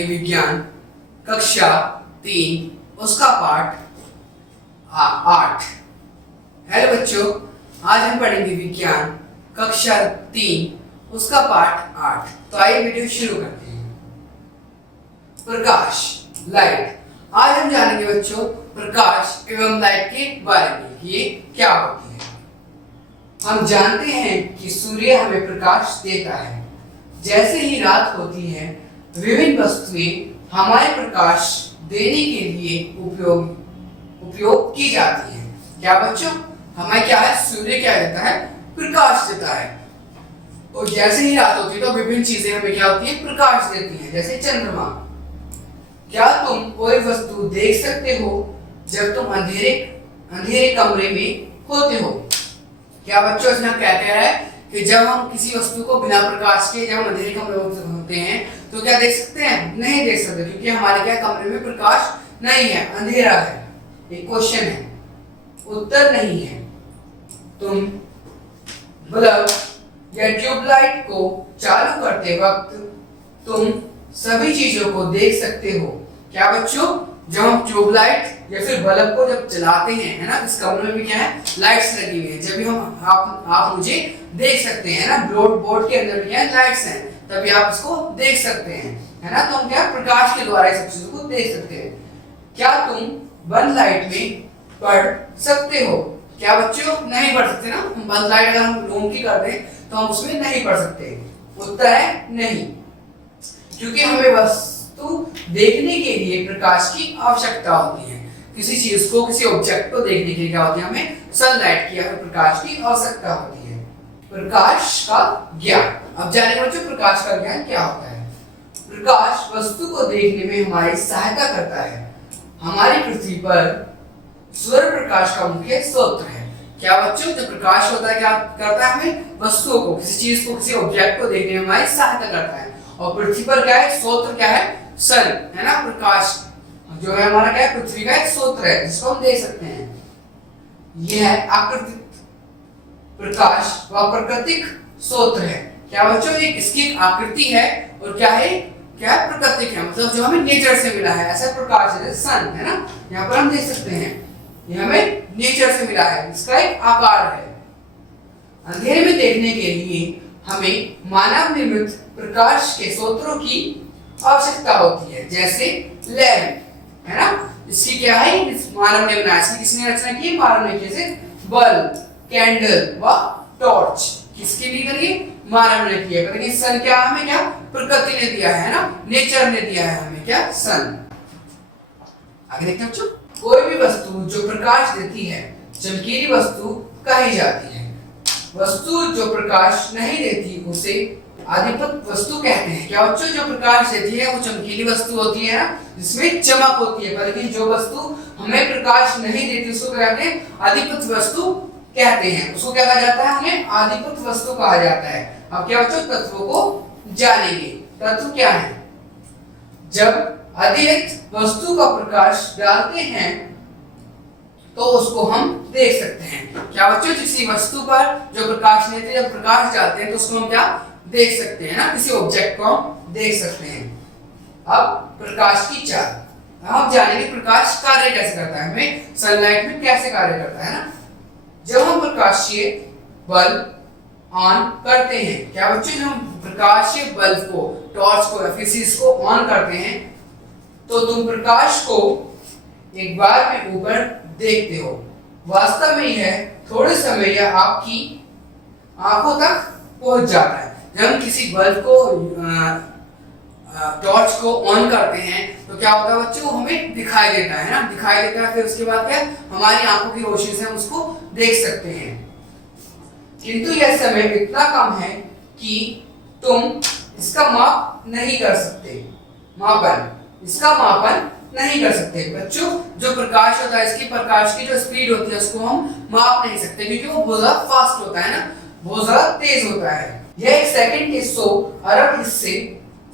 पढ़ेंगे विज्ञान कक्षा 3 उसका पाठ 8। हेलो बच्चों, आज हम पढ़ेंगे विज्ञान कक्षा 3 उसका पाठ 8। तो आइए वीडियो शुरू करते हैं। प्रकाश, लाइट। आज हम जानेंगे बच्चों प्रकाश एवं लाइट के बारे में, ये क्या होती है। हम जानते हैं कि सूर्य हमें प्रकाश देता है। जैसे ही रात होती है विभिन्न वस्तुएं हमारे प्रकाश देने के लिए उपयोग की जाती हैं। क्या बच्चों, हमें क्या है, सूर्य क्या देता है, प्रकाश देता है। और जैसे ही रात होती है तो विभिन्न चीजें हमें क्या होती है, प्रकाश देती हैं। जैसे चंद्रमा। क्या तुम कोई वस्तु देख सकते हो जब तुम अंधेरे कमरे में होते हो। क्या बच्चों, इसमें क्या कह रहा है कि जब हम किसी वस्तु को बिना प्रकाश के जब हम अंधेरे कमरे में होते हैं तो क्या देख सकते हैं, नहीं देख सकते, क्योंकि हमारे क्या कमरे में प्रकाश नहीं है, अंधेरा है। एक क्वेश्चन है, उत्तर नहीं है। तुम बल्ब या ट्यूबलाइट को चालू करते वक्त तुम सभी चीजों को देख सकते हो। क्या बच्चों, जब हम ट्यूबलाइट या फिर बल्ब को जब चलाते हैं, है ना, इस कमरे में क्या है, लाइट्स लगी हुई है। जब भी हम आप मुझे देख सकते हैं ना, बोर्ड के अंदर भी क्या है, लाइट्स हैं, तभी आप इसको देख सकते हैं, है ना। तो हम क्या प्रकाश के द्वारा सब चीजों को देख सकते हैं। क्या तुम बंद लाइट में पढ़ सकते हो। क्या बच्चों, नहीं पढ़ सकते ना। हम बंद लाइट अगर हम रूम की कर दें तो हम उसमें नहीं पढ़ सकते। उत्तर है नहीं, क्योंकि हमें वस्तु देखने के लिए प्रकाश की आवश्यकता होती है। किसी चीज को, किसी ऑब्जेक्ट को देखने के लिए क्या होती है, हमें सनलाइट की या प्रकाश की आवश्यकता होती है। प्रकाश का ज्ञान। अब जानेंगे बच्चों प्रकाश का ज्ञान क्या होता है। प्रकाश वस्तु को देखने में हमारी सहायता करता है। हमारी पृथ्वी पर सूर्य प्रकाश का मुख्य स्रोत है। क्या बच्चों, जो प्रकाश होता है क्या करता है, हमें वस्तुओं को, किसी चीज को, किसी ऑब्जेक्ट को देखने में हमारी सहायता करता है। और पृथ्वी पर क्या है, स्रोत क्या है, सन, है ना। प्रकाश जो है हमारा क्या है, पृथ्वी का एक स्रोत है जिसको हम देख सकते हैं। यह है आकृतिक प्रकाश व प्राकृतिक स्रोत है। क्या बच्चों, एक इसकी एक आकृति है और क्या है, क्या है, प्राकृतिक है, मतलब जो हमें नेचर से मिला है। ऐसा प्रकाश है सन, है ना, यहाँ पर हम देख सकते हैं, ये हमें नेचर से मिला है, इसका एक आकार है। अंधेरे में देखने के लिए हमें मानव निर्मित प्रकाश के स्रोतों की आवश्यकता होती है, जैसे लैंप, है ना। इसकी क्या है, मानव ने बनाया। इसकी किसने रचना की, मानव ने। जैसे बल्ब, कैंडल व टॉर्च किसके लिए करी, मानव ने किया। करेंगे सन क्या हमें, क्या प्रकृति ने दिया है ना, नेचर ने दिया है हमें, क्या सन। आगे देखते हैं बच्चों। कोई भी वस्तु जो प्रकाश देती है चमकीली वस्तु कही जाती है। वस्तु जो प्रकाश नहीं देती उसे आधिपत वस्तु कहते हैं। क्या बच्चों, जो प्रकाश देती है वो चमकीली वस्तु होती है ना, जिसमें चमक होती है, लेकिन जो वस्तु हमें प्रकाश नहीं देती उसको कहते हैं आधिपत वस्तु कहते हैं। उसको क्या कहा जाता है, हमें आधिपत वस्तु कहा जाता है। अब क्या बच्चों, तत्वों को जानेंगे। तत्व क्या है, जब अधिक वस्तु का प्रकाश डालते हैं तो उसको हम देख सकते हैं। क्या बच्चों, किसी वस्तु पर जो प्रकाश नहीं देते, जब प्रकाश डालते हैं तो उसको हम क्या देख सकते हैं ना, किसी ऑब्जेक्ट को हम देख सकते हैं। अब प्रकाश की चाल हम जानेंगे, प्रकाश कार्य कैसे करता है, हमें सनलाइट में कैसे कार्य करता है ना। जब हम प्रकाशीय बल्ब ऑन करते हैं, क्या बच्चों, जब हम प्रकाशीय बल्ब को, टॉर्च को या फिर को ऑन करते हैं तो तुम प्रकाश को एक बार में ऊपर देखते हो। वास्तव में यह थोड़े समय या आपकी आंखों तक पहुंच जाता है। जब हम किसी बल्ब को, टॉर्च को ऑन करते हैं तो क्या होता है बच्चों, हमें दिखाई देता है ना, दिखाई देता है। फिर उसके बाद क्या, हमारी आंखों की रोशनी से हम उसको देख सकते हैं। किंतु यह समय इतना कम है कि तुम इसका माप नहीं कर सकते। इसका मापन नहीं कर सकते बच्चों। जो प्रकाश होता है, इसकी प्रकाश की जो स्पीड होती है उसको हम माप नहीं सकते, क्योंकि वो बहुत ज्यादा फास्ट होता है ना, बहुत ज्यादा तेज होता है। यह एक सेकंड के 100 अरब हिस्से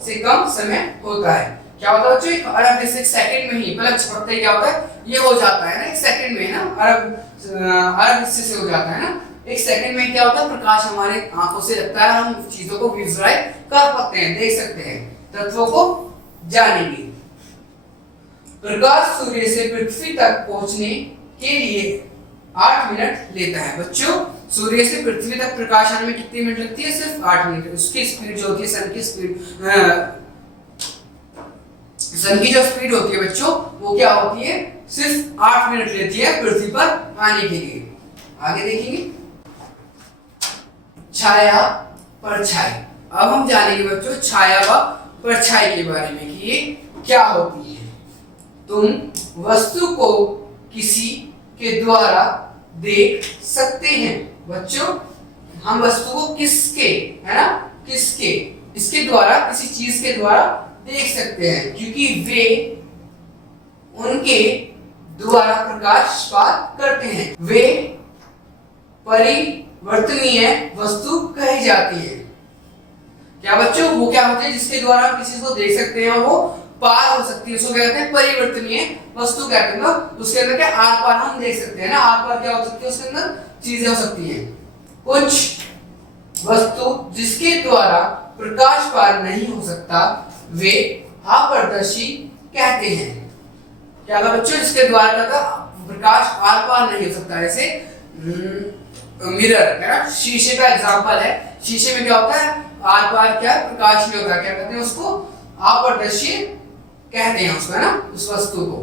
से कम समय होता है। क्या होता है बच्चों, एक अरब हिस्से सेकंड में ही, पलक झपकते क्या होता है, ये हो जाता है ना, एक सेकंड में ना, अरब हिस्से से हो जाता है ना। एक सेकंड में क्या होता है, प्रकाश हमारे आंखों से लगता है, हम चीजों को विजुअलाइज कर पाते हैं, देख सकते हैं, तत्वों को जानेंगे। प्रकाश सूर्य से पृथ्वी तक पहुंचने के लिए 8 मिनट लेता है। बच्चों, सूर्य से पृथ्वी तक प्रकाश आने में कितनी मिनट लगती है? सिर्फ 8 मिनट। उसकी स्पीड जो होती है, सन की स्पीड होती है बच्चों, वो क्या होती है? सिर्फ 8 मिनट लेती है पृथ्वी पर आने के लिए। आगे देखेंगे छाया परछाई। अब हम जानेंगे बच्चों छाया व परछाई के बारे में कि ये क्या होती है। तुम वस्तु को किसी के द्वारा देख सकते हैं। बच्चों, हम वस्तु को किसके, है ना, किसके, इसके द्वारा, किसी चीज के द्वारा देख सकते हैं, क्योंकि वे उनके द्वारा प्रकाशपात करते हैं। वे परिवर्तनीय वस्तु कही जाती है। क्या बच्चों? वो क्या होते हैं जिसके द्वारा हम किसी को देख सकते हैं और वो पार हो सकती है, उसको क्या कहते हैं? परिवर्तनीय वस्तु कहते हैं। मतलब उसके अंदर क्या आर पार हम देख सकते हैं ना, आर पार क्या हो सकती है, उसके अंदर चीजें हो सकती हैं। कुछ वस्तु जिसके द्वारा प्रकाश पार नहीं हो सकता वे अपारदर्शी कहते हैं। क्या होगा बच्चों? जिसके द्वारा का प्रकाश आर पार नहीं हो सकता, जैसे मिरर है ना, शीशे का एग्जांपल है। शीशे में क्या होता है? आर पार क्या प्रकाश नहीं होता, क्या कहते हैं उसको? अपारदर्शी कहते हैं उसको, है ना, उस वस्तु को।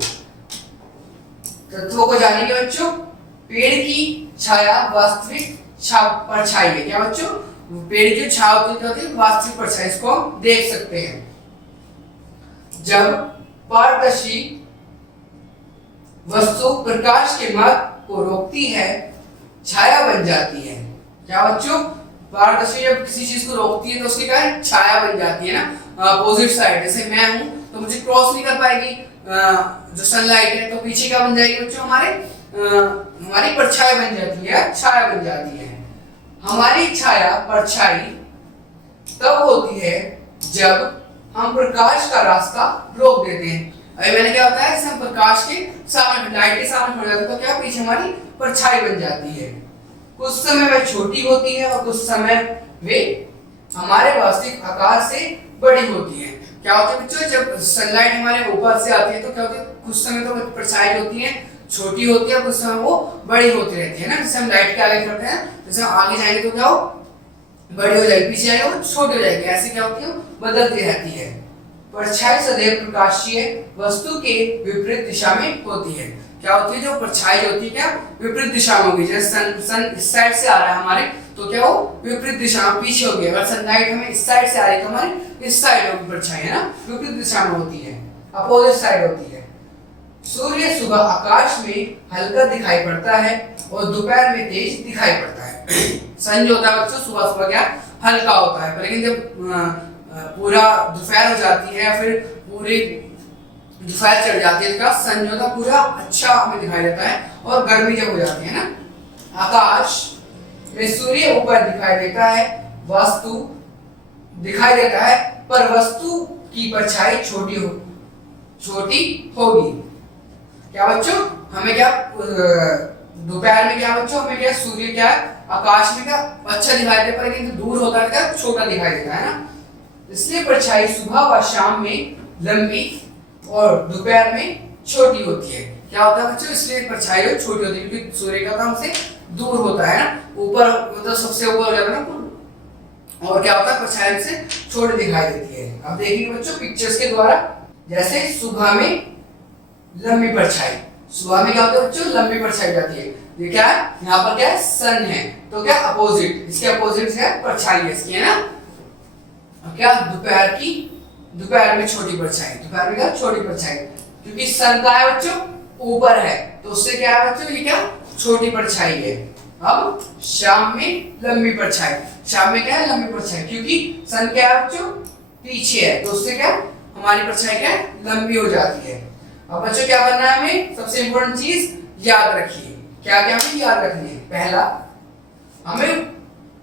तत्वों को जानेंगे बच्चों। पेड़ की छाया वास्तविक परछाई है। क्या बच्चों? पेड़ की छाया होती है वास्तविक परछाई, इसको हम देख सकते हैं। जब पारदर्शी वस्तु प्रकाश के मार्ग को रोकती है छाया बन जाती है। क्या बच्चों? पारदर्शी जब किसी चीज को रोकती है तो उसकी क्या है? छाया बन जाती है ना, अपोजिट साइड। जैसे मैं हूं तो मुझे क्रॉस नहीं कर पाएगी जो सनलाइट है, तो पीछे क्या बन जाएगी बच्चों? हमारी परछाई बन जाती है, छाया बन जाती है। हमारी छाया परछाई तब होती है जब हम प्रकाश का रास्ता रोक देते हैं। अभी मैंने क्या होता है, हम प्रकाश के सामने, लाइट के सामने खड़े जाते हैं तो क्या पीछे हमारी परछाई बन जाती है। कुछ समय वे छोटी होती है और कुछ समय वे हमारे वास्तविक आकार से बड़ी होती है। क्या होता है बच्चों? जब सनलाइट हमारे ऊपर से आती है तो क्या होता है? कुछ समय तो परछाई होती है, छोटी होती है, कुछ समय वो बड़ी होती रहती है ना। जैसे हम लाइट के आगे करते हैं, जैसे हम आगे जाएंगे तो क्या हो? बड़ी हो जाएगी, पीछे जाएंगे वो छोटी हो जाएगी। ऐसे क्या होती है? बदलती रहती है। परछाई सदैव प्रकाशीय वस्तु के विपरीत दिशा में होती है। क्या होती है? जो परछाई होती है क्या विपरीत दिशा में होगी। जैसे सन इस साइड से आ रहा है हमारे, तो क्या हो? विपरीत दिशा में पीछे होगी। अगर सनलाइट हमें इस साइड से आ रही है तो हमारी इस साइड होगी परछाई, है ना, विपरीत दिशा में होती है, अपोजिट साइड होती है। सूर्य सुबह आकाश में हल्का दिखाई पड़ता है और दोपहर में तेज दिखाई पड़ता है। सन जो होता है बच्चों सुबह सुबह क्या हल्का होता है, लेकिन जब पूरा दोपहर हो जाती है, फिर पूरी दोपहर चढ़ जाती है तो सन जो था पूरा अच्छा हमें दिखाई देता है। और गर्मी जब हो जाती है ना, आकाश में सूर्य ऊपर दिखाई देता है, वस्तु दिखाई देता है, पर वस्तु की परछाई छोटी होगी। क्या बच्चों? हमें क्या दोपहर में क्या बच्चों? हमें क्या सूर्य क्या आकाश में क्या अच्छा दिखाई देता है, लेकिन दूर होता है क्या छोटा दिखाई देता है ना। इसलिए परछाई सुबह व शाम में लंबी और दोपहर में छोटी होती है। क्या होता है बच्चों? इसलिए परछाई छोटी होती है क्योंकि सूर्य का काम से दूर होता है ना, ऊपर मतलब सबसे ऊपर हो जाता है ना, और क्या होता है परछाई से छोटी दिखाई देती है। अब देखिए बच्चों पिक्चर्स के द्वारा, जैसे सुबह में लंबी परछाई, सुबह में क्या होता है बच्चों? लंबी परछाई जाती है। ये क्या है? यहाँ पर क्या है? सन है, तो क्या अपोजिट, इसके अपोजिट है परछाई है इसकी, है ना। क्या दोपहर में छोटी परछाई, दोपहर में क्या छोटी परछाई, क्योंकि सन का है बच्चों ऊपर है, तो उससे क्या है बच्चों? ये क्या छोटी परछाई है। अब शाम में लंबी परछाई, शाम में क्या है? लंबी परछाई, क्योंकि सन क्या है बच्चों? पीछे है, तो उससे क्या हमारी परछाई क्या है? लंबी हो जाती है। अब बच्चों क्या करना है हमें? सबसे इंपॉर्टेंट चीज याद रखिए। क्या क्या हमें याद रखनी है? पहला, हमें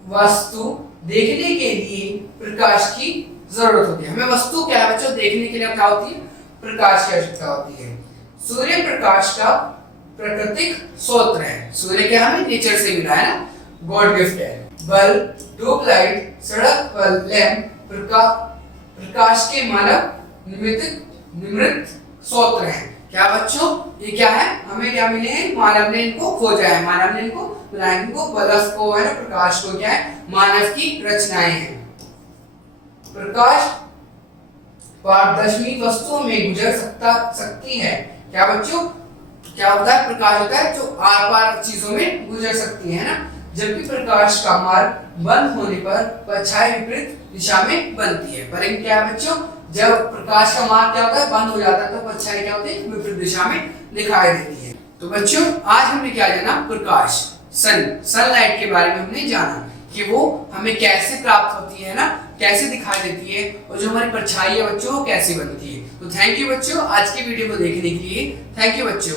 वस्तु देखने के लिए प्रकाश की जरूरत होती है। हमें वस्तु क्या है बच्चों? देखने के लिए क्या होती है? प्रकाश की आवश्यकता होती है। सूर्य प्रकाश का प्राकृतिक स्रोत है। सूर्य क्या हमें नेचर से मिला है ना, गॉड गिफ्ट है। बल्ब, ट्यूबलाइट, सड़क पर लैंप प्रकाश के मानव निम्रित सूत्र हैं। क्या बच्चों, ये क्या है, हमें क्या मिले हैं, मानव ने इनको खोजा है, मानव ने इनको बनाया, इनको बल्ब को है ना, प्रकाश को क्या है, मानव की रचनाएं हैं। प्रकाश पारदर्शी वस्तुओं में गुजर सकती है। क्या बच्चों, क्या होता है, प्रकाश होता है जो आर पार चीजों में गुजर सकती है ना, जबकि प्रकाश का मार्ग बंद होने पर परछाई विपरीत दिशा में बनती है। पर क्या है बच्चों, जब प्रकाश का मार्ग क्या होता है, बंद हो जाता है, तो परछाई क्या होती है, विपरीत दिशा में दिखाई देती है। तो बच्चों आज हमने क्या जाना, प्रकाश सनलाइट के बारे में हमने जाना कि वो हमें कैसे प्राप्त होती है ना, कैसे दिखाई देती है, और जो हमारी परछाई है बच्चों वो कैसे बनती है। तो थैंक यू बच्चों आज की वीडियो को देखने के लिए, थैंक यू बच्चों।